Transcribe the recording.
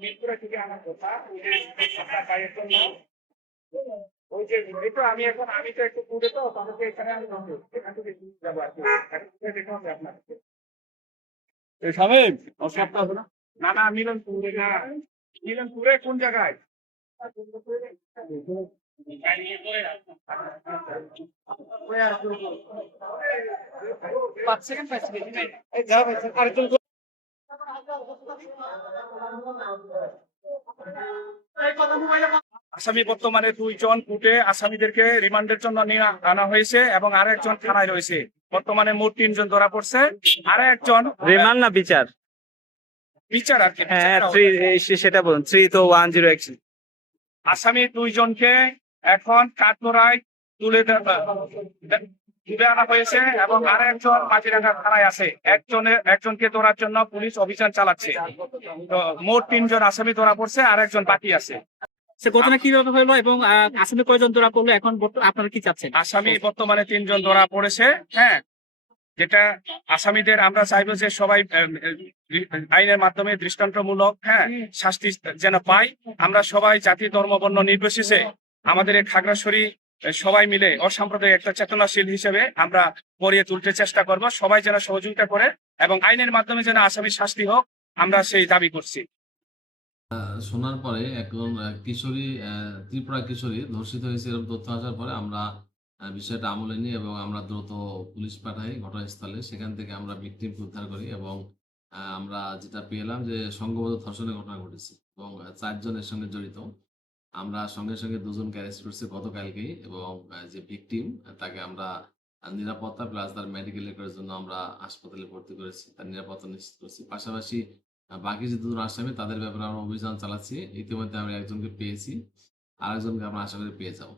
মিরপুরে থেকে আমার কথা ওই যে আপনার ভাইয়ের জন্য ওই যে এই তো আমি তো একটু দূরে তো তাহলে এখানে আমি যাবো এখান থেকে যাবো আর কি দেখতে হবে আপনার এই সাহেব অসুবিধা হবে না না না মিলনপুরে না মিলনপুরে কোন জায়গায় পাঁচ সেকেন্ড পাইছি এই যাও আরেকজন আসামি বর্তমানে 2 জন কোর্টে আসামিদেরকে রিমান্ডের জন্য নিয়ে আনা হয়েছে এবং আরো একজন থানায় রয়েছে। বর্তমানে মোট 3 জন ধরা পড়ছে। আরো একজন রিমান্ড না বিচার? বিচার আর কি। হ্যাঁ, সেটা বলুন। 3 তো 101 আসামি 2 জনকে এখন কাঠগড়ায় তুলে আনা হয়েছে এবং আরো একজন মাঝিরাঙ্গা থানায় আছে। একজনকে ধরার জন্য পুলিশ অভিযান চালাচ্ছে। তো মোট 3 জন আসামি ধরা পড়ছে, আর একজন বাকি আছে। ঘটনা কিভাবে হলো এবং আসামি কয়জন ধরা পড়লো, এখন আপনারা কি চাচ্ছেন? আসামি বর্তমানে 3 জন ধরা পড়েছে। হ্যাঁ, যেটা আসামিদের আমরা চাইবো যে সবাই আইনের মাধ্যমে দৃষ্টান্তমূলক শাস্তি যেন পাই। আমরা সবাই জাতি ধর্ম বর্ণ নির্বিশেষে আমাদের এই খাগড়াছড়ি সবাই মিলে অসাম্প্রদায়িক একটা চেতনাশীল হিসেবে আমরা গড়িয়ে তুলতে চেষ্টা করব। সবাই যেন সহযোগিতা করে এবং আইনের মাধ্যমে যেন আসামির শাস্তি হোক, আমরা সেই দাবি করছি। শোনার পরে একজন কিশোরী, ত্রিপুরা কিশোরী ধর্ষিত হয়েছে এরকম তথ্য আসার পরে আমরা বিষয়টা আমলে নিই এবং আমরা দ্রুত পুলিশ পাঠাই ঘটনাস্থলে। সেখান থেকে আমরা ভিকটিমকে উদ্ধার করি এবং আমরা যেটা পেলাম যে সংঘবদ্ধ ধর্ষণের ঘটনা ঘটেছে এবং 4 জনের সঙ্গে জড়িত। আমরা সঙ্গে সঙ্গে 2 জনকে অ্যারেস্ট করছি গতকালকেই এবং যে ভিকটিম তাকে আমরা নিরাপত্তা প্লাস তার মেডিকেল রেকর্ডের জন্য আমরা হাসপাতালে ভর্তি করেছি, তার নিরাপত্তা নিশ্চিত করছি। পাশাপাশি বাকি যে 2 জন আসামি তাদের ব্যাপারে আমরা অভিযান চালাচ্ছি। ইতিমধ্যে আমরা একজনকে পেয়েছি, আরেকজনকে আমরা আশা করি পেয়ে যাবো।